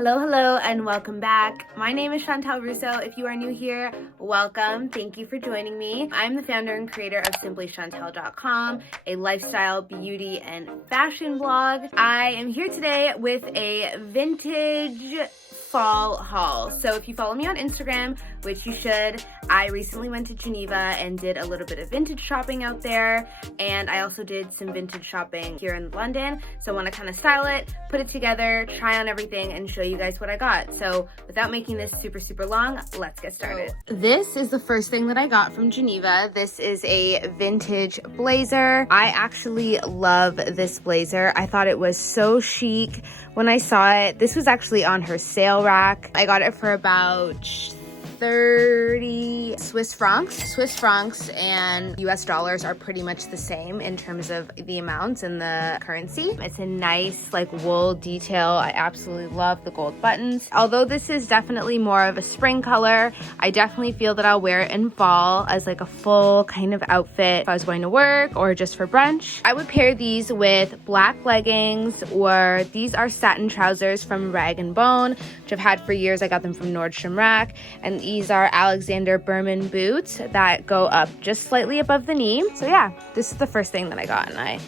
Hello, and welcome back. My name is Shantel Russo. If you are new here, welcome. Thank you for joining me. I'm the founder and creator of simplyshantel.com, a lifestyle, beauty, and fashion blog. I am here today with a vintage fall haul. So if you follow me on Instagram, which you should, I recently went to Geneva and did a little bit of vintage shopping out there, and I also did some vintage shopping here in London. So I want to kind of style it, put it together, try on everything, and show you guys what I got. So without making this super long, let's get started. This is the first thing that I got from Geneva. This is a vintage blazer. I actually love this blazer. I thought it was so chic when I saw it. This was actually on her sale rack. I got it for about 30 Swiss francs. Swiss francs and US dollars are pretty much the same in terms of the amounts and the currency. It's a nice like wool detail. I absolutely love the gold buttons. Although this is definitely more of a spring color, I definitely feel that I'll wear it in fall as like a full kind of outfit if I was going to work or just for brunch. I would pair these with black leggings, or these are satin trousers from Rag & Bone, which I've had for years. I got them from Nordstrom Rack, and these are Alexander Berman boots that go up just slightly above the knee. So yeah, this is the first thing that I got, and I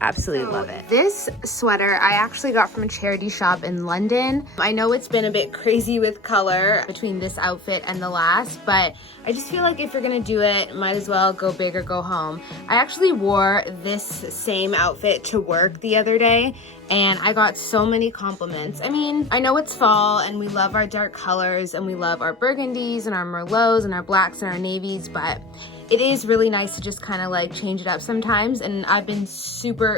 absolutely love it. This sweater I actually got from a charity shop in London. I know it's been a bit crazy with color between this outfit and the last, but I just feel like if you're gonna do it, might as well go big or go home. I actually wore this same outfit to work the other day, and I got so many compliments. I mean, I know it's fall and we love our dark colors and we love our burgundies and our merlots and our blacks and our navies, but it is really nice to just kind of like change it up sometimes. And I've been super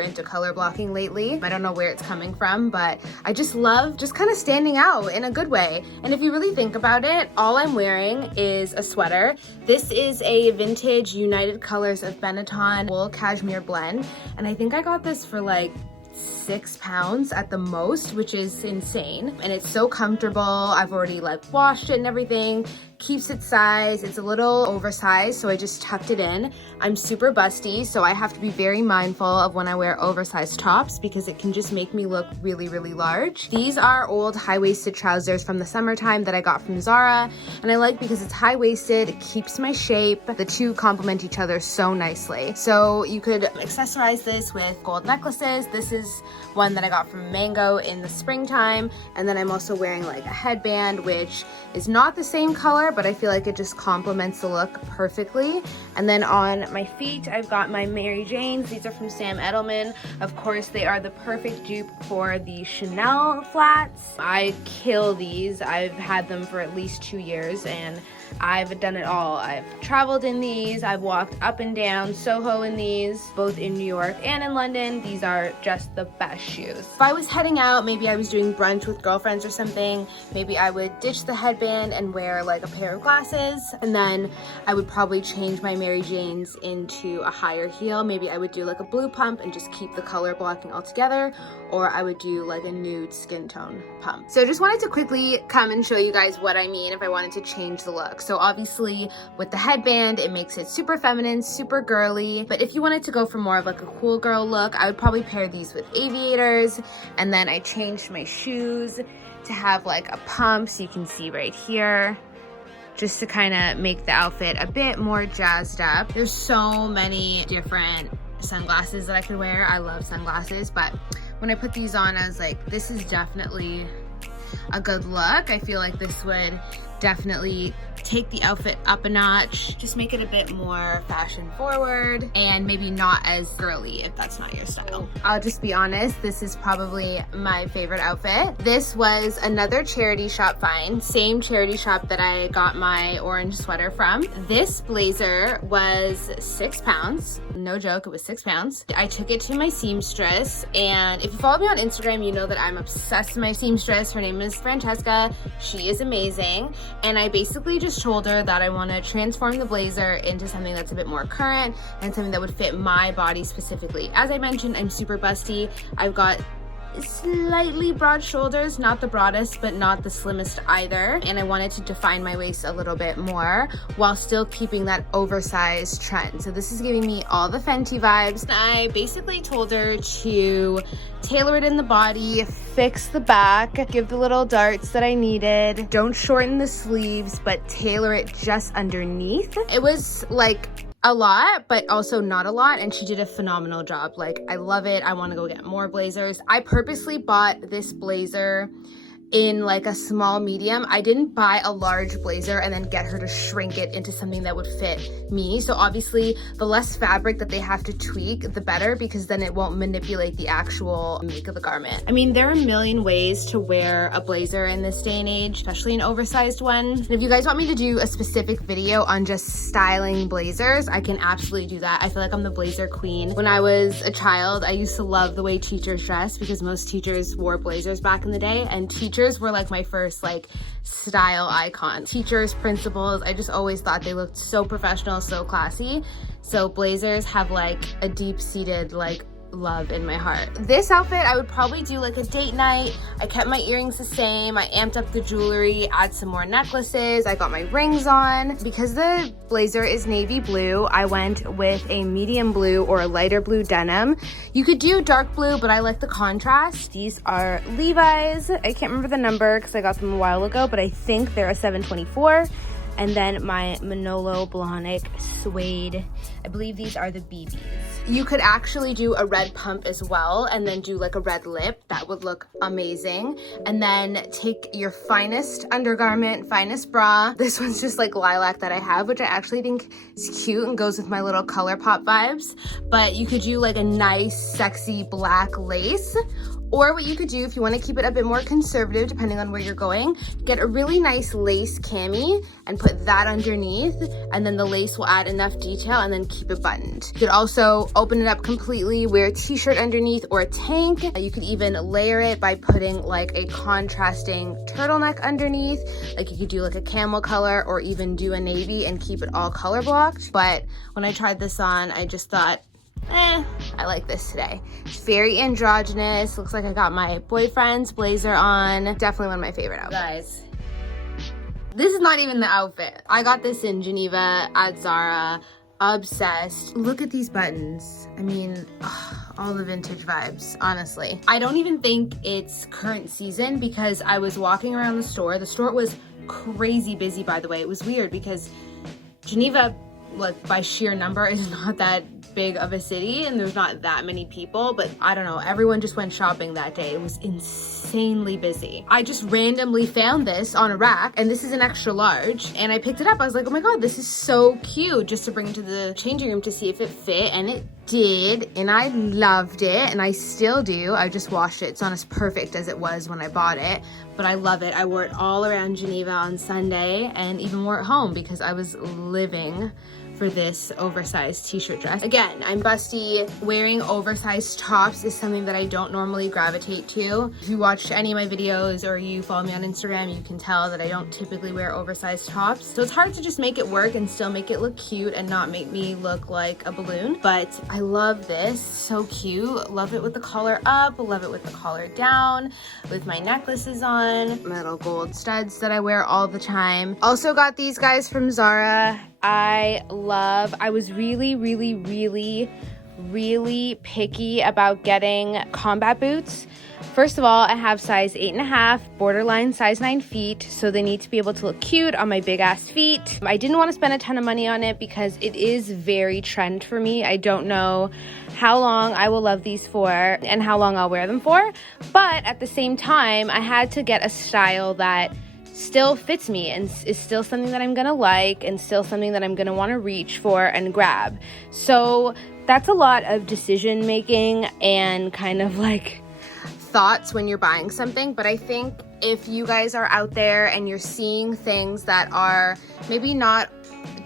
into color blocking lately. I don't know where it's coming from, but I just love just kind of standing out in a good way. And if you really think about it, all I'm wearing is a sweater. This is a vintage United Colors of Benetton wool cashmere blend, and I think I got this for like £6 at the most, which is insane. And it's so comfortable. I've already like washed it and everything. Keeps its size. It's a little oversized, so I just tucked it in. I'm super busty, so I have to be very mindful of when I wear oversized tops because it can just make me look really large. These are old high-waisted trousers from the summertime that I got from Zara, and I like because it's high-waisted, it keeps my shape. The two complement each other so nicely. So you could accessorize this with gold necklaces. This is one that I got from Mango in the springtime, and then I'm also wearing like a headband, which is not the same color, but I feel like it just complements the look perfectly. And then on my feet, I've got my Mary Janes. These are from Sam Edelman. Of course, they are the perfect dupe for the Chanel flats. I kill these. I've had them for at least 2 years, and I've done it all. I've traveled in these. I've walked up and down Soho in these, both in New York and in London. These are just the best shoes. If I was heading out, maybe I was doing brunch with girlfriends or something, maybe I would ditch the headband and wear like a pair of glasses, and then I would probably change my Mary Janes into a higher heel. Maybe I would do like a blue pump and just keep the color blocking all together, or I would do like a nude skin tone pump. So just wanted to quickly come and show you guys what I mean if I wanted to change the look. So obviously with the headband, it makes it super feminine, super girly. But if you wanted to go for more of like a cool girl look, I would probably pair these with aviators. And then I changed my shoes to have like a pump, so you can see right here, just to kind of make the outfit a bit more jazzed up. There's so many different sunglasses that I could wear. I love sunglasses, but when I put these on, I was like, this is definitely a good look. I feel like this would definitely take the outfit up a notch, just make it a bit more fashion forward and maybe not as girly if that's not your style. I'll just be honest, this is probably my favorite outfit. This was another charity shop find, same charity shop that I got my orange sweater from. This blazer was £6. No joke, it was £6. I took it to my seamstress, and if you follow me on Instagram, you know that I'm obsessed with my seamstress. Her name is Francesca. She is amazing, and I basically just told her that I want to transform the blazer into something that's a bit more current and something that would fit my body specifically. As I mentioned, I'm super busty. I've got slightly broad shoulders, not the broadest, but not the slimmest either. And I wanted to define my waist a little bit more while still keeping that oversized trend. So this is giving me all the Fenty vibes. I basically told her to tailor it in the body, fix the back, give the little darts that I needed. Don't shorten the sleeves, but tailor it just underneath. It was like a lot, but also not a lot, and she did a phenomenal job. Like, I love it. I want to go get more blazers. I purposely bought this blazer in like a small medium. I didn't buy a large blazer and then get her to shrink it into something that would fit me. So obviously the less fabric that they have to tweak, the better, because then it won't manipulate the actual make of the garment. I mean, there are a million ways to wear a blazer in this day and age, especially an oversized one. And if you guys want me to do a specific video on just styling blazers, I can absolutely do that. I feel like I'm the blazer queen. When I was a child, I used to love the way teachers dressed because most teachers wore blazers back in the day, and teachers were like my first like style icon. Teachers, principals, I just always thought they looked so professional, so classy. So blazers have like a deep-seated like love in my heart. This outfit I would probably do like a date night. I kept my earrings the same. I amped up the jewelry, add some more necklaces. I got my rings on. Because the blazer is navy blue, I went with a medium blue or a lighter blue denim. You could do dark blue, but I like the contrast. These are Levi's. I can't remember the number because I got them a while ago, but I think they're a 724. And then my Manolo Blahnik suede. I believe these are the BBs. You could actually do a red pump as well and then do like a red lip. That would look amazing. And then take your finest undergarment, finest bra. This one's just like lilac that I have, which I actually think is cute and goes with my little ColourPop vibes. But you could do like a nice, sexy black lace. Or what you could do if you want to keep it a bit more conservative, depending on where you're going, get a really nice lace cami and put that underneath, and then the lace will add enough detail and then keep it buttoned. You could also open it up completely, wear a t-shirt underneath or a tank. You could even layer it by putting like a contrasting turtleneck underneath. Like you could do like a camel color or even do a navy and keep it all color blocked. But when I tried this on, I just thought, I like this today. It's very androgynous. Looks like I got my boyfriend's blazer on. Definitely one of my favorite outfits. Guys, this is not even the outfit. I got this in Geneva at Zara. Obsessed. Look at these buttons. I mean, all the vintage vibes, honestly. I don't even think it's current season because I was walking around the store. The store was crazy busy, by the way. It was weird because Geneva, like by sheer number, is not that big of a city and there's not that many people, but I don't know, everyone just went shopping that day. It was insanely busy. I just randomly found this on a rack, and this is an extra large, and I picked it up. I was like, oh my god, this is so cute, just to bring it to the changing room to see if it fit, and it did, and I loved it, and I still do. I just washed it. It's not as perfect as it was when I bought it, but I love it. I wore it all around Geneva on Sunday and even wore it home because I was living for this oversized t-shirt dress. Again, I'm busty. Wearing oversized tops is something that I don't normally gravitate to. If you watch any of my videos or you follow me on Instagram, you can tell that I don't typically wear oversized tops. So it's hard to just make it work and still make it look cute and not make me look like a balloon. But I love this, so cute. Love it with the collar up, love it with the collar down, with my necklaces on, my little gold studs that I wear all the time. Also got these guys from Zara. I was really picky about getting combat boots. First of all, I have size 8.5, borderline size 9 feet, so they need to be able to look cute on my big ass feet. I didn't want to spend a ton of money on it because it is very trend for me. I don't know how long I will love these for and how long I'll wear them for, but at the same time, I had to get a style that still fits me and is still something that I'm gonna like and still something that I'm gonna want to reach for and grab. So that's a lot of decision making and kind of like thoughts when you're buying something. But I think if you guys are out there and you're seeing things that are maybe not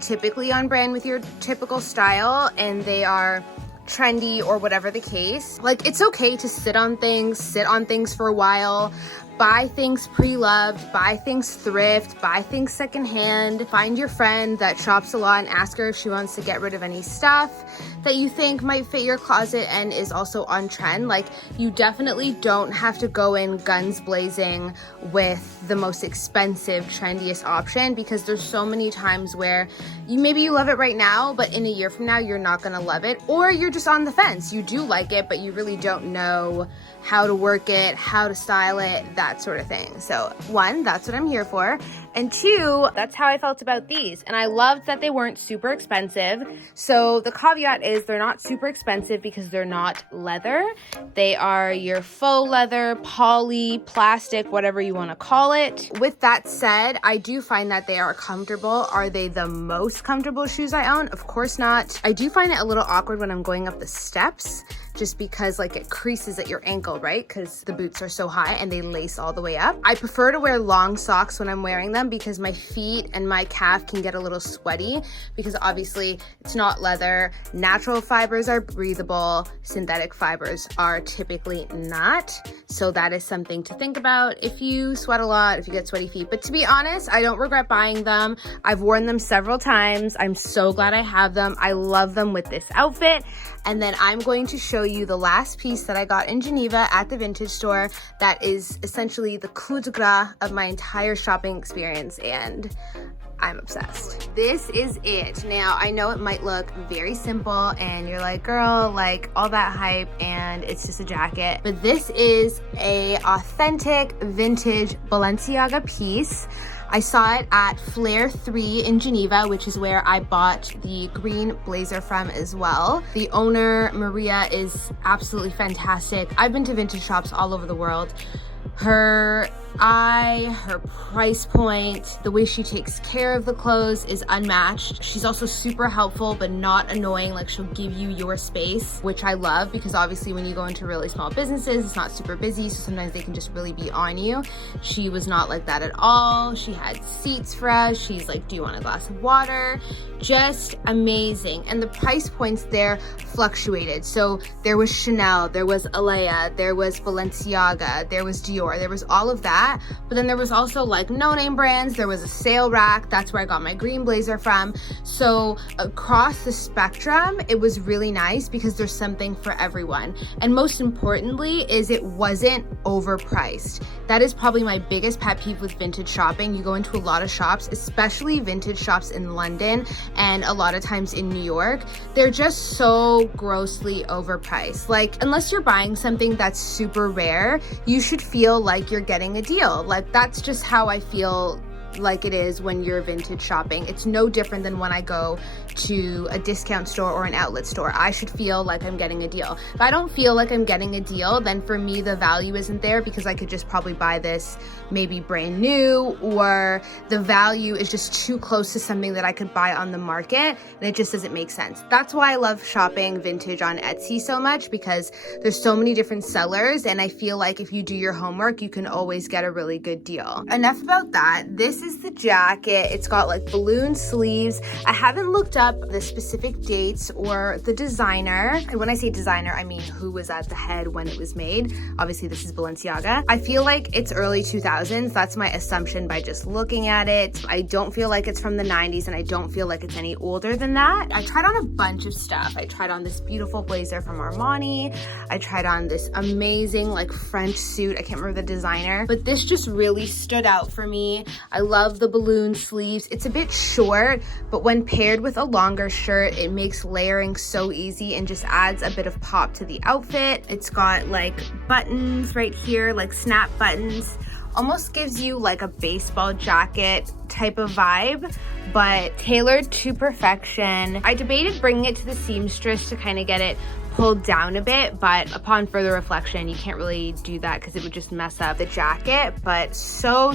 typically on brand with your typical style and they are trendy or whatever the case, like it's okay to sit on things for a while, buy things pre-loved, buy things thrift, buy things secondhand. Find your friend that shops a lot and ask her if she wants to get rid of any stuff that you think might fit your closet and is also on trend. Like, you definitely don't have to go in guns blazing with the most expensive, trendiest option, because there's so many times where maybe you love it right now, but in a year from now, you're not gonna love it, or you're just on the fence. You do like it, but you really don't know how to work it, how to style it, that sort of thing. So one, that's what I'm here for. And two, that's how I felt about these. And I loved that they weren't super expensive. So the caveat is they're not super expensive because they're not leather. They are your faux leather, poly, plastic, whatever you want to call it. With that said, I do find that they are comfortable. Are they the most comfortable shoes I own? Of course not. I do find it a little awkward when I'm going up the steps, just because like it creases at your ankle, right? Because the boots are so high and they lace all the way up. I prefer to wear long socks when I'm wearing them because my feet and my calf can get a little sweaty, because obviously it's not leather. Natural fibers are breathable. Synthetic fibers are typically not. So that is something to think about if you sweat a lot, if you get sweaty feet. But to be honest, I don't regret buying them. I've worn them several times. I'm so glad I have them. I love them with this outfit. And then I'm going to show you the last piece that I got in Geneva at the vintage store that is essentially the coup de grace of my entire shopping experience, and I'm obsessed. This is it. Now, I know it might look very simple and you're like, girl, like all that hype and it's just a jacket, but this is a authentic vintage Balenciaga piece. I saw it at Flair 3 in Geneva, which is where I bought the green blazer from as well. The owner, Maria, is absolutely fantastic. I've been to vintage shops all over the world. Her eye, her price point, the way she takes care of the clothes is unmatched. She's also super helpful, but not annoying. Like, she'll give you your space, which I love, because obviously when you go into really small businesses, it's not super busy, so sometimes they can just really be on you. She was not like that at all. She had seats for us. She's like, do you want a glass of water? Just amazing. And the price points there fluctuated. So there was Chanel, there was Alea, there was Balenciaga, there was Dior, there was all of that. But then there was also like no-name brands. There was a sale rack. That's where I got my green blazer from. So across the spectrum, it was really nice because there's something for everyone. And most importantly is it wasn't overpriced. That is probably my biggest pet peeve with vintage shopping. You go into a lot of shops, especially vintage shops in London and a lot of times in New York. They're just so grossly overpriced. Like, unless you're buying something that's super rare, you should feel like you're getting a deal. Like, that's just how I feel like it is when you're vintage shopping. It's no different than when I go to a discount store or an outlet store. I should feel like I'm getting a deal. If I don't feel like I'm getting a deal, then for me the value isn't there, because I could just probably buy this maybe brand new, or the value is just too close to something that I could buy on the market and it just doesn't make sense. That's why I love shopping vintage on Etsy so much, because there's so many different sellers, and I feel like if you do your homework, you can always get a really good deal. Enough about that. This is the jacket. It's got like balloon sleeves. I haven't looked up the specific dates or the designer. And when I say designer, I mean who was at the head when it was made. Obviously, this is Balenciaga. I feel like it's early 2000s. That's my assumption by just looking at it. I don't feel like it's from the 90s, and I don't feel like it's any older than that. I tried on a bunch of stuff. I tried on this beautiful blazer from Armani. I tried on this amazing like French suit. I can't remember the designer, but this just really stood out for me. I love the balloon sleeves. It's a bit short, but when paired with a longer shirt, it makes layering so easy and just adds a bit of pop to the outfit. It's got like buttons right here, like snap buttons. Almost gives you like a baseball jacket type of vibe, but tailored to perfection. I debated bringing it to the seamstress to kind of get it pulled down a bit, but upon further reflection, you can't really do that because it would just mess up the jacket. But so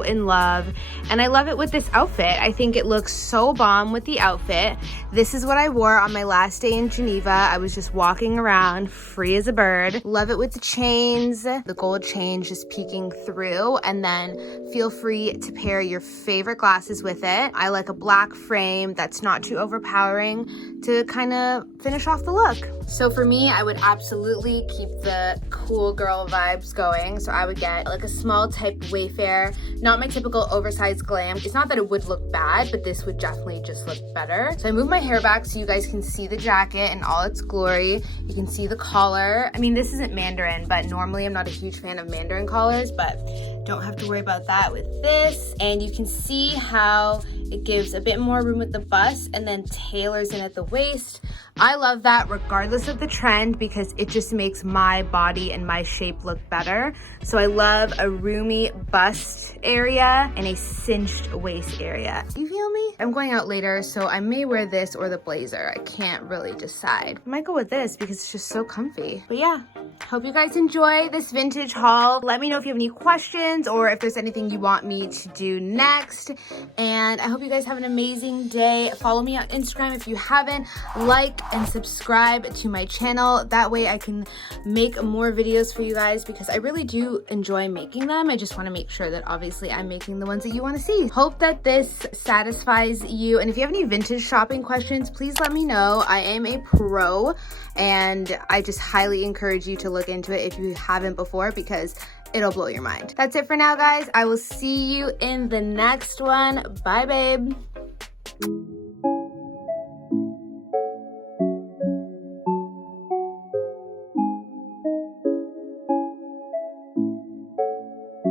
in love, and I love it with this outfit. I think it looks so bomb with the outfit. This is what I wore on my last day in Geneva. I was just walking around free as a bird. Love it with the chains, the gold chains just peeking through, and then feel free to pair your favorite glasses with it. I like a black frame that's not too overpowering to kind of finish off the look. So for me, I would absolutely keep the cool girl vibes going. So I would get like a small type Wayfair, not my typical oversized glam. It's not that it would look bad, but this would definitely just look better. So I moved my hair back so you guys can see the jacket in all its glory. You can see the collar. I mean, this isn't mandarin, but normally I'm not a huge fan of mandarin collars, but don't have to worry about that with this. And you can see how it gives a bit more room at the bust and then tailors in at the waist. I love that regardless of the trend because it just makes my body and my shape look better. So I love a roomy bust area and a cinched waist area. You feel me? I'm going out later, so I may wear this or the blazer. I can't really decide. I might go with this because it's just so comfy. But yeah, hope you guys enjoy this vintage haul. Let me know if you have any questions or if there's anything you want me to do next. And I hope you guys have an amazing day. Follow me on Instagram if you haven't. Like and subscribe to my channel. That way I can make more videos for you guys because I really do enjoy making them. I just want to make sure that obviously I'm making the ones that you want to see. Hope that this satisfies you. And if you have any vintage shopping questions, please let me know. I am a pro and I just highly encourage you to look into it if you haven't before because it'll blow your mind. That's it for now, guys. I will see you in the next one. Bye, babe.